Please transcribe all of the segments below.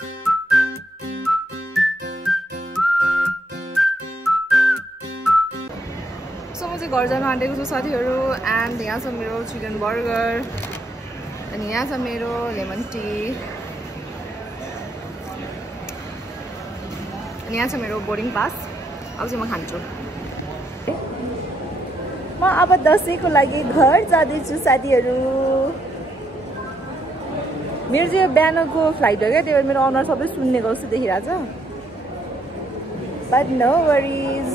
So म चाहिँ घर जान आँटेको छु साथीहरू एन्ड यहाँ छ मेरो चिकन बर्गर अनि यहाँ छ मेरो लेमन टी अनि यहाँ छ मेरो बोर्डिङ पास। अब चाहिँ म खान्छु। म अब दसैँको लागि घर जाँदैछु साथीहरू। मेरो चाहिँ बिहानको फ्लाइट हो क्या, त्यही भएर मेरो अनुहार सबै सुन्ने गर्छु देखिरहेछ। But no worries.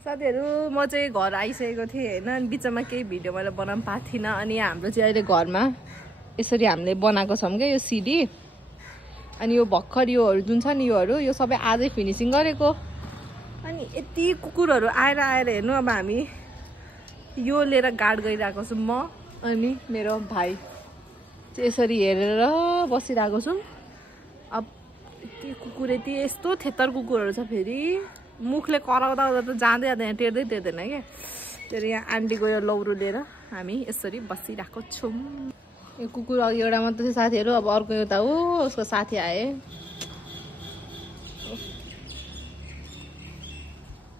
साथीहरू म चाहिँ घर आइसकेको थिएँ होइन, अनि बिचमा केही भिडियो मैले बनाउनु पाएको थिइनँ। अनि हाम्रो चाहिँ अहिले घरमा यसरी हामीले बनाएको छौँ क्या यो सिडी, अनि यो भर्खर योहरू जुन छ नि यो सबै आजै फिनिसिङ गरेको। अनि यति कुकुरहरू आएर हेर्नु, अब हामी यो लिएर गार्ड गरिरहेको छौँ म अनि मेरो भाइ चाहिँ यसरी हेरेर बसिरहेको छौँ। अब यति कुकुर यति यस्तो थेतर कुकुरहरू छ, फेरि मुखले कराउँदा त जाँदै टेर्दैन क्या। त्यही यहाँ आन्टीको यो लौरो लिएर हामी यसरी बसिरहेको छौँ। यो कुकुर अघि एउटा मात्रै थियो साथीहरू, अब अर्को एउटा हो उसको साथी आए।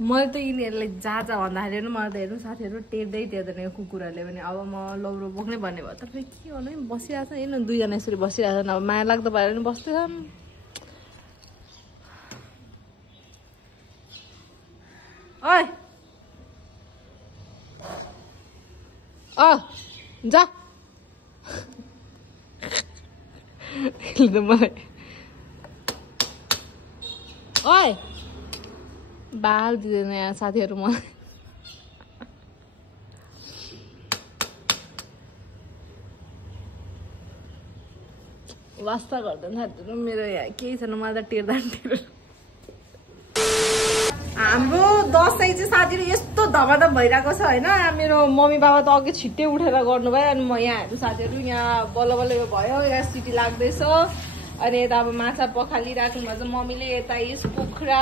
मैले त यिनीहरूलाई जा भन्दाखेरि मलाई त हेर्नु साथीहरू टेर्दैन यो कुकुरहरूले पनि। अब म लौरो बोक्नै भन्ने भयो, तर के गर्नु बसिरहेको छ हेर्नु, दुईजना यसरी बसिरहेको छन्। अब माया लाग्दो भएर पनि बस्दैछन्। ओइ जा मलाई ओइ बाल दिँदैन यहाँ साथीहरू मलाई। वास्ता गर्दैन साथीहरू मेरो यहाँ केही छैन, मलाई त टेर्दा हाम्रो दसैँ चाहिँ साथीहरू यस्तो धमाधम भइरहेको छ होइन। मेरो मम्मी बाबा त अघि छिट्टै उठेर गर्नुभयो, अनि म यहाँ हेर्छु साथीहरू यहाँ बल्ल बल्ल यो भयो, यहाँ सिटी लाग्दैछ। अनि यता अब माछा पखालिराख्नु भएको छ मम्मीले, यता यस कुखुरा,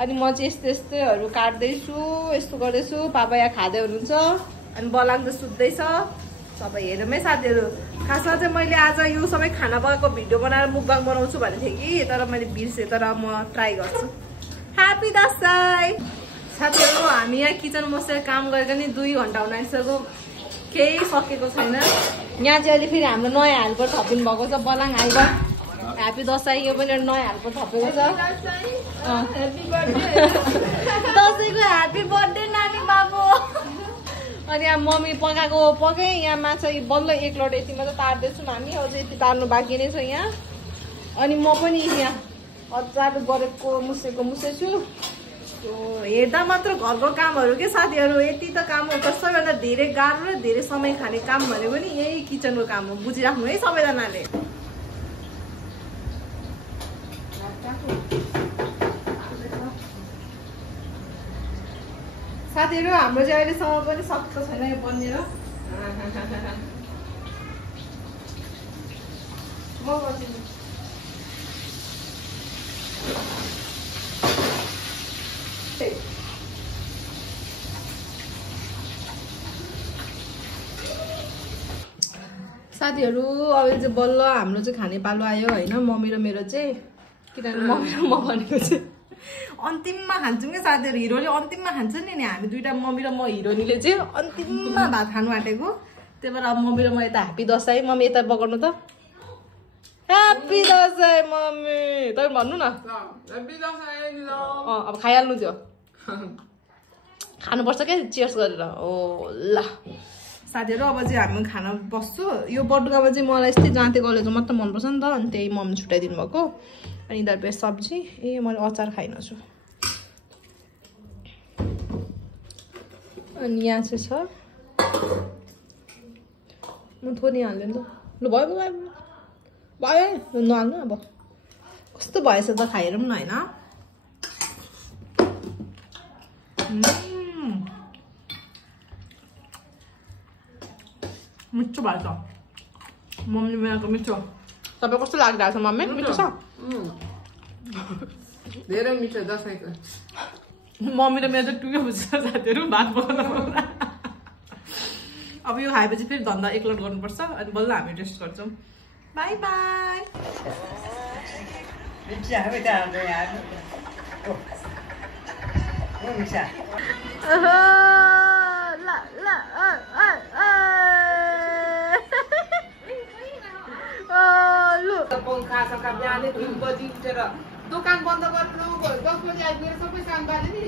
अनि म चाहिँ यस्तैहरू काट्दैछु, यस्तो गर्दैछु। पापा यहाँ खाँदै हुनुहुन्छ, अनि बलाग्दो सुत्दैछ। सबै हेरौँ है साथीहरू। खासमा चाहिँ मैले आज यो सबै खाना पकाएको भिडियो बनाएर मुकबाङ बनाउँछु भनेको थिएँ कि, तर मैले बिर्सेँ, तर म ट्राई गर्छु। ह्याप्पी दसैँ साथीहरू। हामी यहाँ किचन बसेर काम गरेको नि 2 घन्टा हुन आइसक्यो, केही सकेको छैन। यहाँ चाहिँ अहिले फेरि हाम्रो नयाँ हेल्पर थपिनु भएको छ, बलाङ हेल्पर। ह्याप्पी दसैँ। यो पनि एउटा नयाँ हेल्पर थपेको छ। दसैँको ह्याप्पी बर्थडे नानी बाबु। अनि यहाँ मम्मी पकाएँ, यहाँ माछा बल्ल 1 लोड यति मात्रै तार्दैछौँ हामी, अझै यति तार्नु बाँकी नै छ यहाँ। अनि म पनि यहाँ अचार गरेको मुसेछु। हेर्दा मात्र घरको कामहरू के साथीहरू, यति त काम हो। तर सबैभन्दा धेरै गाह्रो र धेरै समय खाने काम भनेको नि यही किचनको काम हो, बुझिराख्नु है सबैजनाले। साथीहरू हाम्रो चाहिँ अहिलेसम्म पनि सक्छ छैन यो बनिएर। म गर्छु साथीहरू। अब चाहिँ बल्ल हाम्रो चाहिँ खाने पालो आयो होइन, मम्मी र मेरो चाहिँ। किनभने मम्मी र म भनेको चाहिँ अन्तिममा खान्छौँ क्या साथीहरू। हिरोले अन्तिममा खान्छ नि, हामी दुईटा मम्मी र म हिरोनीले चाहिँ अन्तिममा भात खानु आँटेको। त्यही भएर अब मम्मी र म यता ह्याप्पी दसैँ। मम्मी यता पकाउनु त, ह्याप्पी दसैँ मम्मी तपाईँ भन्नु न अब खाइहाल्नु थियो खानुपर्छ क्या चियर्स गरेर ओ ल साथीहरू अब चाहिँ हामी खाना बस्छु यो बटुकामा चाहिँ मलाई यस्तै जाँते कलेजो मात्र मनपर्छ नि त अनि त्यही मम्मी छुट्याइदिनु भएको अनि यिनीहरू बेस सब्जी मैले अचार खाइन छु अनि यहाँ चाहिँ छ म थोरै हाल्दैन त लु भयो भयो नहाल्नु अब कस्तो भएछ त खाएर पनि होइन मिठो भएछ मम्मीले बनाएको मिठो तपाईँ कस्तो लागिरहेको छ मम्मी मिठो छ धेरै मिठो दसैँको मम्मी र मेरो त टुक्यो बुझ्छ साथीहरू भात पकाउनु अब यो खाएपछि फेरि धन्दा एकलोट गर्नुपर्छ अनि बल्ल हामी रेस्ट गर्छौँ बाई बाई दोकान बन्द गर्नु 10 बजी आइपुगेर सबै काम बाले नि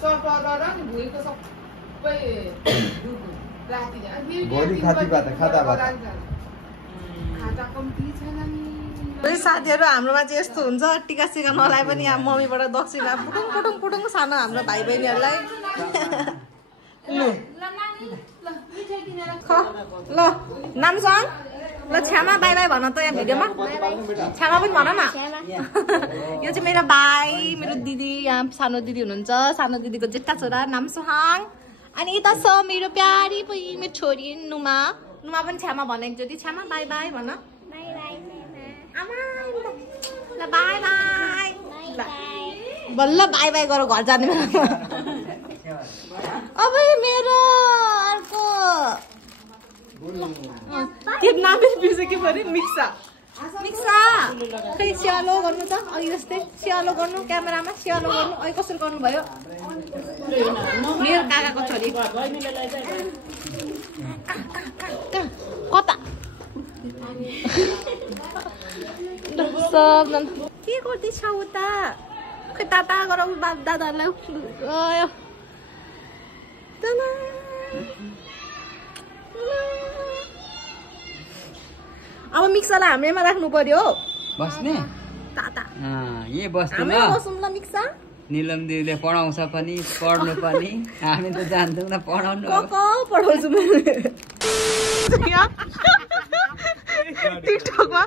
सर्ट गरेर नि भुइँको सबै राति भोलि खाता कम्ती छैन नि साथीहरू हाम्रोमा चाहिँ यस्तो हुन्छ टिका सिका नलाए पनि यहाँ मम्मीबाट दक्षिणा पुटुङ सानो हाम्रो भाइ बहिनीहरूलाई ल नामसँग ल छ्यामा बाई बाई भन त यहाँ भिडियोमा छ्यामा पनि भन न यो चाहिँ मेरो भाइ मेरो दिदी यहाँ सानो दिदी हुनुहुन्छ सानो दिदीको जेठा छोरा नाम सोहाङ अनि यता छ मेरो प्यारी पनि मेरो छोरी नुमा पनि छ्यामा भन एकचोटि छ्यामा बाई बाई भन ल बाई बाई बल्ल बाई बाई गर घर जाने अब मेरो अर्को के नाम बिर्से के पऱ्यो मिक्सा खै स्यालो गर्नु त अघि जस्तै स्यालो गर्नु क्यामेरामा स्यालो गर्नु अहिले कसरी गर्नुभयो मेरो काकाको छोरी कता सबजना के गर्दैछ उता खै ताता गर दादाहरूलाई गयो अब मिक्सरलाई हाम्रैमा राख्नु पर्यो बस्ने ताता यही बस्नु हामी बसौँ ल मिक्सर निलम दिदीले पढाउँछ पनि पढ्नु पनि हामी त जान्छौँ न पढाउनु पढाउँछु मैले टिकटकमा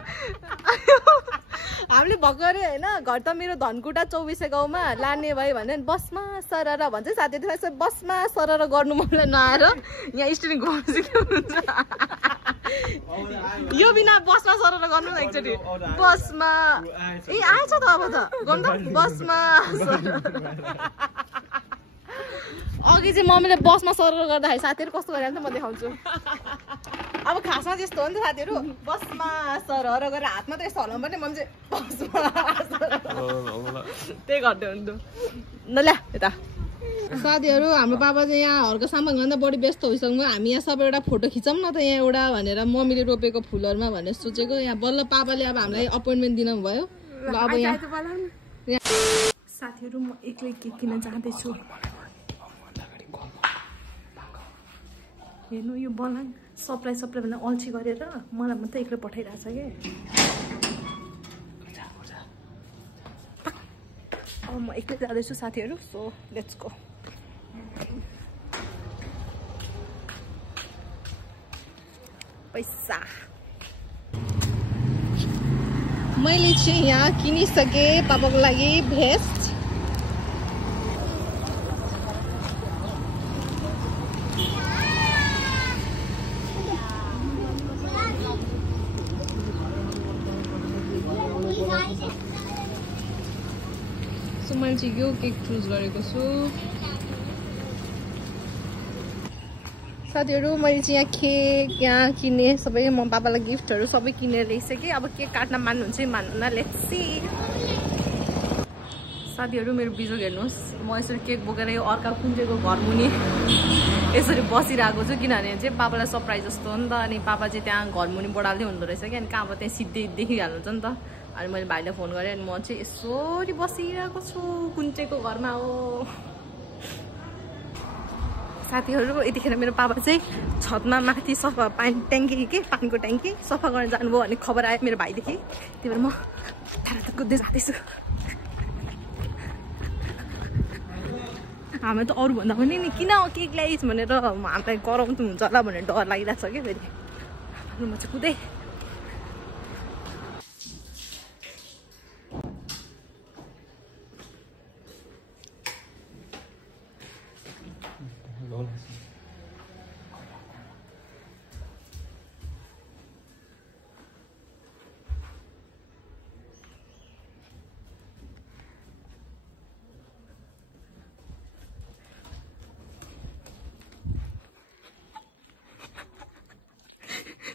हामीले भर्खरै होइन घर त मेरो धनकुटा 24 गाउँमा लाने भयो भने बसमा सरर भन्छ साथीहरू बसमा सरर गर्नु मलाई नआएर यहाँ स्टुडेन्ट घुमाउनु सिकाउनुहुन्छ यो बिना बसमा सरर गर्नु न एकचोटि बसमा ए आएछ त अब त गर्नु त बसमा अघि चाहिँ मम्मीले बसमा सरर गर्दाखेरि साथीहरू कस्तो गरिरहेको म देखाउँछु अब खासमा त्यस्तो हो नि त साथीहरू बसमा सरर गरेर हातमा त यस्तो हलाउनु पर्ने मन चाहिँ बसमा त्यही गर्दै हुन्थ्यो न ल्या यता साथीहरू हाम्रो पापा चाहिँ यहाँ हर्को सामानभन्दा बढी व्यस्त भइसक्नु हामी यहाँ सबै एउटा फोटो खिचौँ न त यहाँ एउटा भनेर मम्मीले रोपेको फुलहरूमा भनेर सोचेको यहाँ बल्ल पापाले अब हामीलाई अपोइन्टमेन्ट दिनु भयो ल अब यहाँ साथीहरू म एक्लै के किन जाँदैछु हेर्नु यो बनाङ सप्लाई भन्दा अल्छी गरेर मलाई मात्रै एक्लै पठाइरहेछ कि अब म एक्लै जाँदैछु साथीहरू सो लेट्स गो पैसा मैले चाहिँ यहाँ किनिसकेँ पापाको लागि भेस्ट मैले चाहिँ यो केक चुज गरेको छु साथीहरू मैले चाहिँ यहाँ केक यहाँ किने सबै म पापालाई गिफ्टहरू सबै किनेर ल्याइसकेँ अब केक काट्न मान्नुहुन्छ मान्नु न लेट्स सी साथीहरू मेरो बिजोग हेर्नुहोस् म यसरी केक बोकेर यो अर्का कुञ्जेको घर मुनि यसरी बसिरहेको छु किनभने चाहिँ पापालाई सरप्राइज जस्तो हो नि त अनि पापा चाहिँ त्यहाँ घर मुनि बढाल्दै हुँदो रहेछ कि अनि कहाँबाट त्यहाँ सिधै देखिहाल्नुहुन्छ नि त अनि मैले भाइलाई फोन गरेँ अनि म चाहिँ यसरी बसिरहेको छु कुञ्जेको घरमा हो साथीहरू यतिखेर मेरो पापा चाहिँ छतमा माथि सफा ट्याङ्की के पानीको ट्याङ्की सफा गर्न जानुभयो अनि खबर आयो मेरो भाइदेखि त्यही भएर म धारा कुद्दै जाँदैछु हामी त अरूभन्दा पनि नि किन केक ल्याइस् भनेर हामीलाई कराउनु हुन्छ होला भनेर डर लागिरहेको छ क्या फेरि म चाहिँ कुदै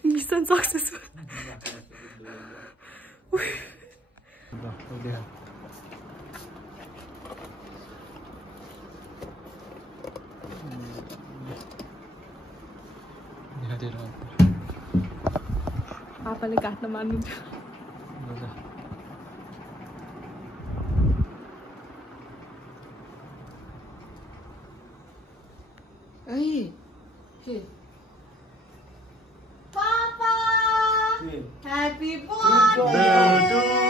Mission successful. पापाले काट्न मान्नुहुन्छ Happy birthday!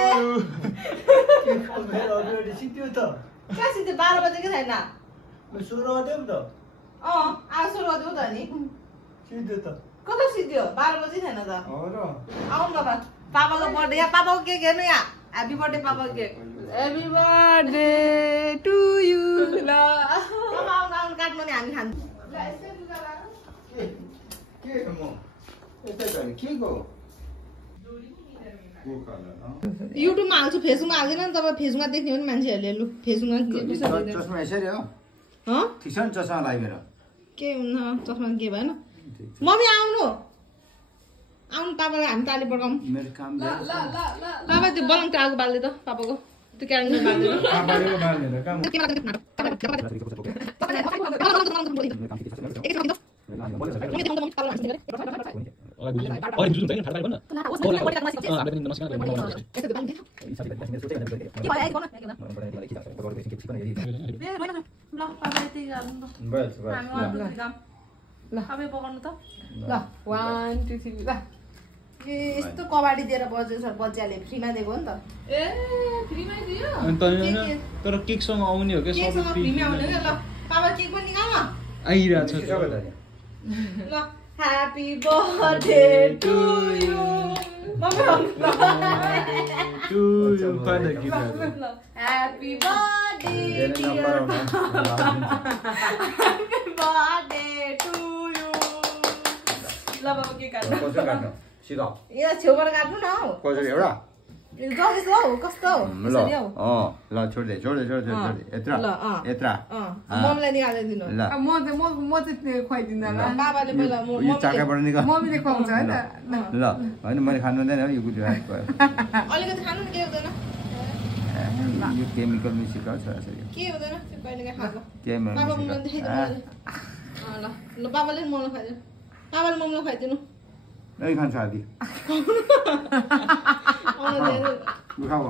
कहाँ सिधै 12 बजेको छैन 16 बज्यो नि त आज 16 बज्यो त नि सिधै त कता सिध्यो 12 बजे छैन त हो र आउनु न पापाको बर्थडे यहाँ पापाको केक हेर्नु यहाँ ह्यापी बर्थडे पापाको cake happy birthday to you ल पापा आउनु काट्नु नि हामी खान्छौँ के म यस्तै गरे के गो युट्युबमा हाल्छु फेसबुकमा हाल्दैन नि तपाईँ फेसबुकमा देख्ने पनि मान्छेहरूले लु फेसबुकमा चस्मा यसरी हो ठिक छ नि चस्मा लगाइ मेरो के हुन्न चस्मा के भएन मम्मी आउनु पापालाई हामी ताली पड्काउँ मेरो काम पापा त्यो बनाउनु आगो बाल्दै त पापाको त्यो क्यारेन्डल यस्तो कबाडी दिएर बच्चाले फ्रीमा दिएको हो नि त फ्रीमा दियो तर केकसँग आउने हो क्या केकसँग फ्रीमा आउने क्या ल पापा केक पनि निकाल न आइरहेछ ल happy birthday to you happy birthday dear happy birthday to you ल बाबा के काट्नु सिकाऊ यो छेउबाट काट्नु न हौ कसरी एउटा कस्तो हौ कस्तो हौ ल ल छोड्दे यत्रा मम्मीलाई निकालेर दिनु ल म चाहिँ खुवाइदिँदा ल बाबाले पहिला यो चाकाबाट निकाल मम्मीले खुवाउँछ है त ल होइन मैले खानु हुँदैन यो गुडी अलिकति खानु नि के हुँदैन यो केमिकल मिसिका छोराछोरी के हुँदैन त्यो कहिलेकाहीँ खाएको केमिकल बाबा मम्मीलाई देखाइदिनु ल ल बाबाले मम्मीलाई खुवाइदिनु बाबाले मम्मीलाई खुवाइदिनु नै खान्छ आदि खाऊ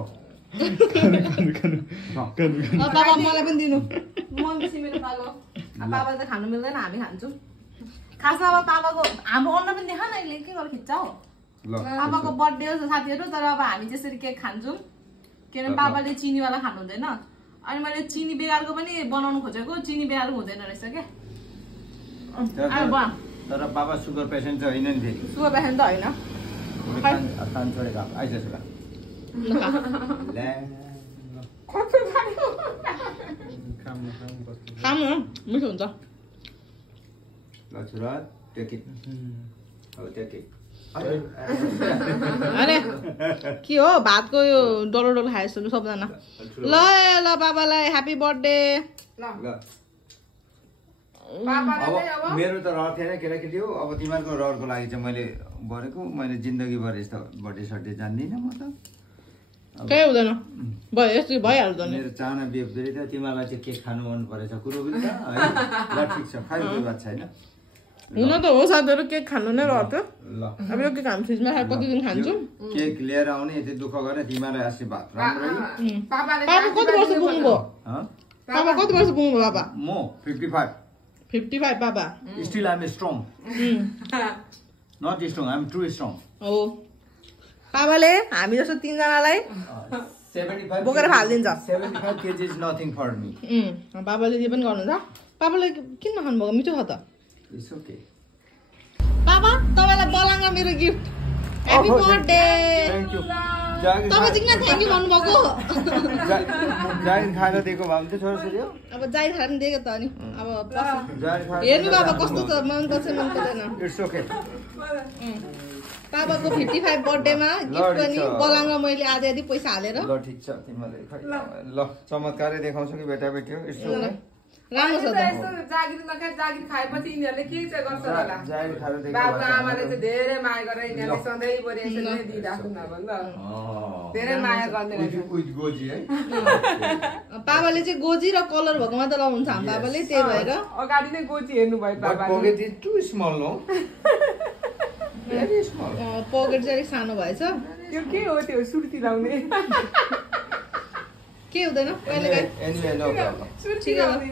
बाबा मलाई पनि दिनु म बेसी मेरो पालो बाबाले त खानु मिल्दैन हामी खान्छौँ खासमा अब पापाको हाम्रो अन्न पनि देखा न अहिले के गरेर खिच्छ हौ पापाको बर्थडे हो साथीहरू तर अब हामी त्यसरी केक खान्छौँ किनभने पापाले चिनीवाला खानु हुँदैन अनि मैले चिनी बेगारको पनि बनाउनु खोजेको चिनी बेगारको हुँदैन रहेछ क्या तर बाबा सुगर पेसेन्ट चाहिँ होइन नि फेरि सुगर पेसेन्ट त होइन खानु छोडेको आइसकेको खानु मिठो हुन्छ ल छोरा टेक इट अब टेक इट अरे के हो भातको यो डलो डलो खाएछ सबजना ल ल बाबालाई ह्यापी बर्थडे अब मेरो त रहर थिएन केटाकेटी हो अब तिमीहरूको रहरको लागि चाहिँ मैले गरेको मैले जिन्दगीभर यस्तो बर्थडे सर्डे जान्दिनँ म त केही हुँदैन भयो यस्तो भइहाल्छ नि मेरो चाहना बेब्दरी त तिमीलाई चाहिँ के खानु मन परेछ कुरो पनि त है ल ठिक छ खाइ कोही बात छैन हुन त हो साथीहरू केक खानु नै रहथ्यो ल अब यो केक हामी फ्रिजमा खाएर कति दिन खान्छौँ केक लिएर आउने यति दुःख गर्ने तिमीलाई आशीर्वाद राम्रै पापाले पापा कति वर्ष पुग्नुभयो हँ पापा कति वर्ष पुग्नुभयो पापा म 55 55 पापा still I am strong not strong I am true strong हो पापाले हामी जस्तो तिनजनालाई 75 बोकेर फालिदिन्छ 75 kg is nothing for me पापाले जे पनि गर्नुहुन्छ पापाले किन नखानुभएको मिठो छ त इट्स ओके पापा तपाईँलाई बलाङ्गा मेरो gift happy birthday thank you जागिर तपाईँ चाहिँ किन थ्याङ्क यू भन्नुभएको जागिर खाएर दिएको भए पनि त छोराछोरी हो अब जागिर खाएर पनि दिएको त अनि अब जागिर खाएर हेर्नु बाबा कस्तो छ मन पर्छ मन पर्दैन इट्स ओके पापाको 55 बर्थडेमा गिफ्ट पनि बलाङ्गा मैले आधी आधी पैसा हालेर ल ठिक छ तिमीले खै ल चमत्कारै देखाउँछु कि बेटा बेटी हो इट्स ओके राम्रो छ त जागिर नखाए जागिर खाएपछि यिनीहरूले के चाहिँ गर्छ होला जागिर खाएर दिएको बाबु आमाले चाहिँ धेरै माया गरेर यिनीहरूले सधैँभरि यसरी नै दिइराख्नु न भन् ल धेरै माया गर्ने रहेछ विथ गोजी है पापाले चाहिँ गोजी र कलर भएको मात्र लाउनुहुन्छ हाम्रो पापाले त्यही भएर अगाडि नै गोची हेर्नु भयो बट बाबाले pocket is too small no very small pocket चाहिँ अलिक सानो भएछ त्यो के हो त्यो सुर्ती लाउने के हुँदैन कहिले एनीवे नो प्रब्लम सुर्ती ठिकै हो। लाउने